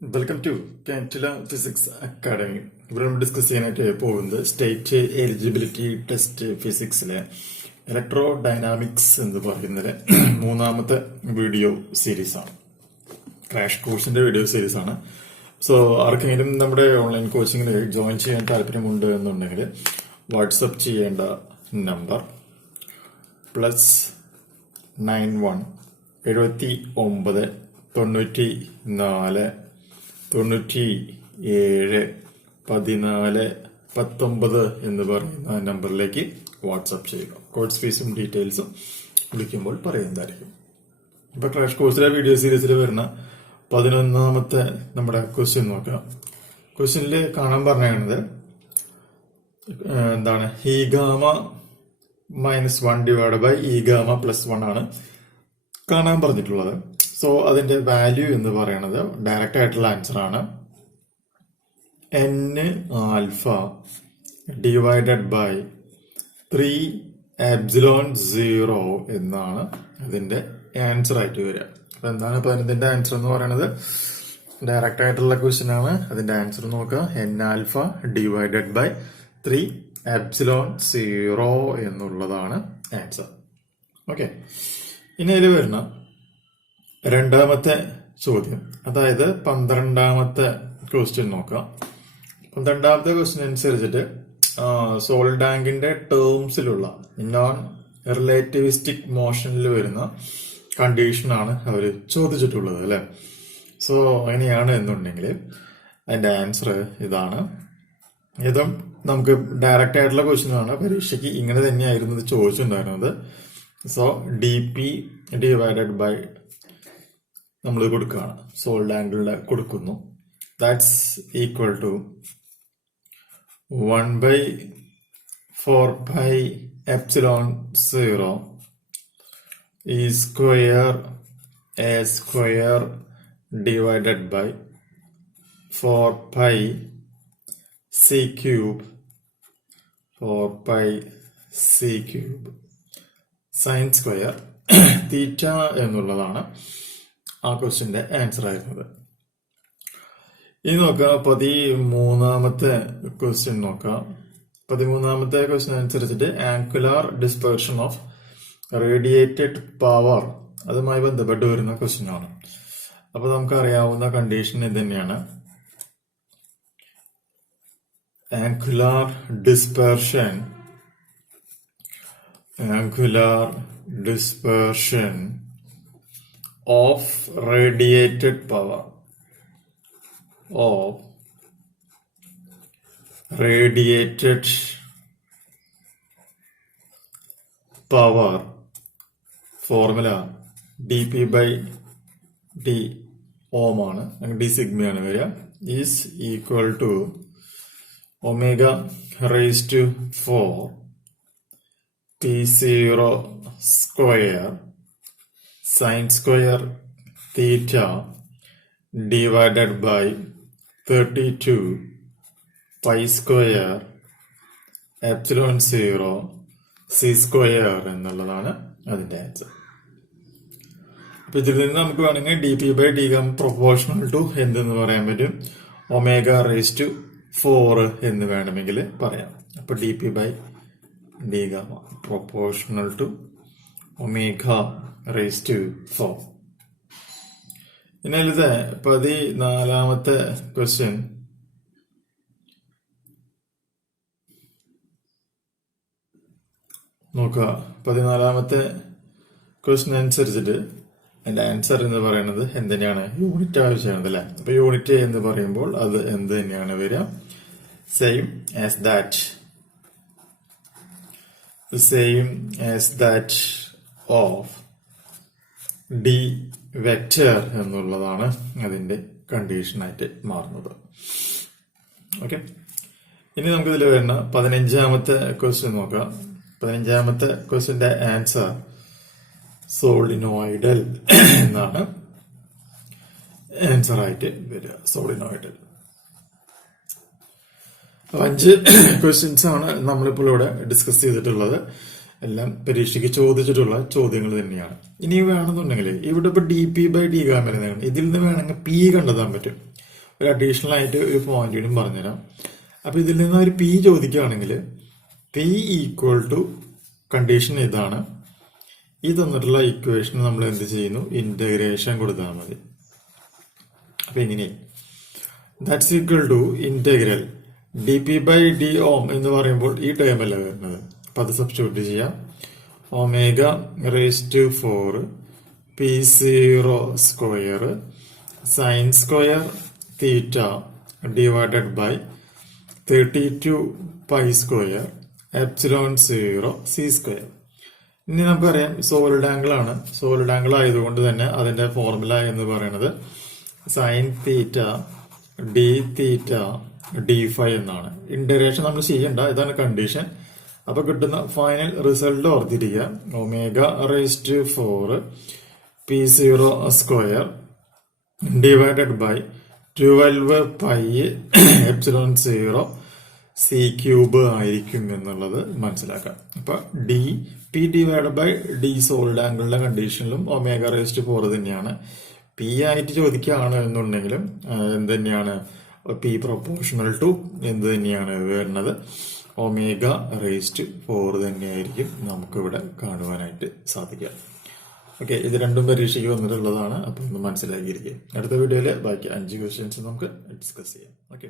Welcome to CANDELA Physics Academy. ഇവിടെ നമ്മൾ discuss ചെയ്യാനായിട്ട് പോകുന്നത് സ്റ്റേറ്റ് എലിജിബിലിറ്റി ടെസ്റ്റ് ഫിസിക്സിലെ ഇലക്ട്രോഡൈനാമിക്സ് എന്ന് പറയുന്നത് മൂന്നാമത്തെ വീഡിയോ സീരീസ് ആണ്. ക്രാഷ് കോഴ്സിന്റെ വീഡിയോ സീരീസ് ആണ്. സോ ആർക്കെങ്കിലും നമ്മുടെ ഓൺലൈൻ കോച്ചിങ്ങിൽ ജോയിൻ ചെയ്യാൻ താല്പര്യമുണ്ട് എന്നുണ്ടെങ്കിൽ വാട്സപ്പ് ചെയ്യേണ്ട നമ്പർ +91 79 94 97 14 19 എന്ന് പറയുന്ന നമ്പറിലേക്ക് വാട്സാപ്പ് ചെയ്യുക. കോഴ്സ് ഫീസും ഡീറ്റെയിൽസും വിളിക്കുമ്പോൾ പറയുന്നതായിരിക്കും. ഇപ്പൊ ക്രാഷ് കോഴ്സിലെ വീഡിയോ സീരീസിൽ വരുന്ന 11ാമത്തെ നമ്മുടെ ക്വസ്റ്റ്യൻ നോക്കാം. ക്വസ്റ്റ്യനിൽ കാണാൻ പറഞ്ഞത് എന്താണ്, ഇ ഗാമ -1 / ഇ ഗാമ +1 ആണ് കാണാൻ പറഞ്ഞിട്ടുള്ളത്. സോ അതിന്റെ വാല്യൂ എന്ന് പറയുന്നത് ഡയറക്റ്റ് ആയിട്ടുള്ള ആൻസർ ആണ്. n⁴ ഡിവൈഡഡ് ബൈ 3ε0 എന്നാണ് അതിന്റെ ആൻസർ ആയിട്ട് വരിക. അപ്പൊ എന്താണ് ഇപ്പൊ ഇതിന്റെ ആൻസർ എന്ന് പറയുന്നത്? ഡയറക്റ്റ് ആയിട്ടുള്ള ക്വസ്റ്റ്യൻ ആണ്. അതിന്റെ ആൻസർ നോക്കുക, n⁴ ഡിവൈഡഡ് ബൈ 3ε0 എന്നുള്ളതാണ് ആൻസർ. ഓക്കെ, ഇനി അതിൽ വരുന്ന രണ്ടാമത്തെ ചോദ്യം, അതായത് 12ാമത്തെ ക്വസ്റ്റ്യൻ നോക്കാം. 12ാമത്തെ ക്വസ്റ്റ്യൻ അനുസരിച്ചിട്ട് സോളിഡ് ആങ്കിന്റെ ടേംസിലുള്ള നോൺ റിലേറ്റിവിസ്റ്റിക് മോഷനിൽ വരുന്ന കണ്ടീഷനാണ് അവർ ചോദിച്ചിട്ടുള്ളത് അല്ലെ. സോ അങ്ങനെയാണ് എന്നുണ്ടെങ്കിൽ അതിന്റെ ആൻസർ ഇതാണ്. ഇതും നമുക്ക് ഡയറക്റ്റ് ആയിട്ടുള്ള ക്വസ്റ്റ്യൻ ആണ്. പരീക്ഷയ്ക്ക് ഇങ്ങനെ തന്നെയായിരുന്നു ഇത് ചോദിച്ചിട്ടുണ്ടായിരുന്നത്. സോ dp ഡിവൈഡഡ് ബൈ നമ്മൾ കൊടുക്കുകയാണ്, സോൾഡ് ആംഗിളിൽ കൊടുക്കുന്നു. That's equal to 1/4πε0 e square a square divided by 4πc cube sine square theta എന്നുള്ളതാണ് ആ ക്വസ്റ്റ്യന്റെ ആൻസർ ആയിരുന്നത്. ഇനി നോക്കാം 13ാമത്തെ ക്വസ്റ്റ്യൻ നോക്കാം. 13ാമത്തെ ക്വസ്റ്റ്യൻ അനുസരിച്ചിട്ട് angular dispersion of radiated power, അതുമായി ബന്ധപ്പെട്ട് വരുന്ന ക്വസ്റ്റ്യൻ ആണ്. അപ്പൊ നമുക്ക് അറിയാവുന്ന കണ്ടീഷൻ ഇത് തന്നെയാണ്. Angular dispersion of radiated power formula dp/d ഓം ആണ്, d സിഗ്മയാണ് വരിക, is equal to ω⁴ P0 square sine square theta divided by 32 π square ε0 c square എന്നുള്ളതാണ് അതിന്റെ ആൻസർ. അപ്പൊ ഇതിൽ നിന്ന് നമുക്ക് വേണമെങ്കിൽ dp/d പ്രൊപ്പോർഷണൽ ടു എന്തെന്ന് പറയാൻ പറ്റും, ω⁴ എന്ന് വേണമെങ്കിൽ പറയാം. അപ്പൊ dp/d പ്രൊപ്പോർഷണൽ ടു ω⁴. ഇനി ഇത് 14ാമത്തെ ക്വസ്റ്റ്യൻ നോക്കുക. 14ാമത്തെ ക്വസ്റ്റ്യൻ അനുസരിച്ചിട്ട് അതിന്റെ ആൻസർ എന്ന് പറയുന്നത് എന്തിനാണ്, യൂണിറ്റ് ആവശ്യമാണ് അല്ലെ. അപ്പൊ യൂണിറ്റ് എന്ന് പറയുമ്പോൾ അത് എന്ത് തന്നെയാണ് വരിക, same as that of d vector എന്നുള്ളതാണ് അതിന്റെ കണ്ടീഷനായിട്ട് മാറുന്നത്. ഓക്കെ, ഇനി നമുക്ക് ഇതിൽ വരുന്ന 15ാമത്തെ ക്വസ്റ്റ്യൻ നോക്കാം. 15ാമത്തെ ക്വസ്റ്റ്യന്റെ ആൻസർ സോളിനോയിഡൽ എന്നാണ് ആൻസർ ആയിട്ട് വരിക, സോളിനോയിഡൽ. 5 ക്വസ്റ്റ്യൻസ് ആണ് നമ്മളിപ്പോൾ ഇവിടെ ഡിസ്കസ് ചെയ്തിട്ടുള്ളത്. എല്ലാം പരീക്ഷയ്ക്ക് ചോദിച്ചിട്ടുള്ള ചോദ്യങ്ങൾ തന്നെയാണ്. ഇനി വേണമെന്നുണ്ടെങ്കിൽ ഇവിടെ ഇപ്പൊ dp/d വരുന്നതാണ്. ഇതിൽ നിന്ന് വേണമെങ്കിൽ p കണ്ടെത്താൻ പറ്റും. ഒരു അഡീഷണൽ ആയിട്ട് ഒരു പോയിന്റ് കൂടി പറഞ്ഞുതരാം. അപ്പൊ ഇതിൽ നിന്ന് ഒരു പി ചോദിക്കുകയാണെങ്കിൽ പി ഈക്വൽ ടു കണ്ടീഷൻ ഇതാണ്. ഈ തന്നിട്ടുള്ള ഇക്വേഷൻ നമ്മൾ എന്ത് ചെയ്യുന്നു, ഇന്റഗ്രേഷൻ കൊടുത്താൽ മതി. അപ്പൊ എങ്ങനെ, that's equal to integral D P by D ഓം എന്ന് പറയുമ്പോൾ ഈ ടേം അല്ല വരുന്നത്. അപ്പൊ അത് സബ്സ്റ്റിറ്റ്യൂട്ട് ചെയ്യാം. Omega raise to 4 P0 square sine square theta divided by 32 pi square epsilon 0 C square. ഇനി നമുക്കറിയാം സോളിഡ് ആംഗിൾ ആണ്. സോളിഡ് ആംഗിൾ ആയതുകൊണ്ട് തന്നെ അതിന്റെ ഫോർമുല എന്ന് പറയുന്നത് sine theta D theta D phi എന്നാണ്. ഇന്റഗ്രേഷൻ നമ്മൾ ചെയ്യണ്ട, ഇതാണ് കണ്ടീഷൻ. അപ്പൊ കിട്ടുന്ന ഫൈനൽ റിസൾട്ട് ഓർത്തിരിക്കുക. Omega raise to 4 P0 square divided by 12 pi epsilon 0 C cube ആയിരിക്കും എന്നുള്ളത് മനസ്സിലാക്കാം. അപ്പൊ D P divide by D solid ആംഗിളിന്റെ കണ്ടീഷനിലും ഒമേഗ റേസ് ടു 4 തന്നെയാണ്. പി ആയിട്ട് ചോദിക്കുകയാണ് എന്നുണ്ടെങ്കിലും എന്ത് തന്നെയാണ്, പി പ്രൊപ്പോർഷണൽ ടു എന്ത് തന്നെയാണ് വരുന്നത്, ഒമേഗ റേസ് ടു 4 തന്നെയായിരിക്കും നമുക്കിവിടെ കാണുവാനായിട്ട് സാധിക്കുക. ഓക്കെ, ഇത് രണ്ടും പരീക്ഷയ്ക്ക് വന്നിട്ടുള്ളതാണ്. അപ്പൊ ഒന്ന് മനസ്സിലാക്കിയിരിക്കുക. അടുത്ത വീഡിയോയില് ബാക്കി 5 ക്വസ്റ്റ്യൻസ് നമുക്ക് ഡിസ്കസ് ചെയ്യാം. ഓക്കെ.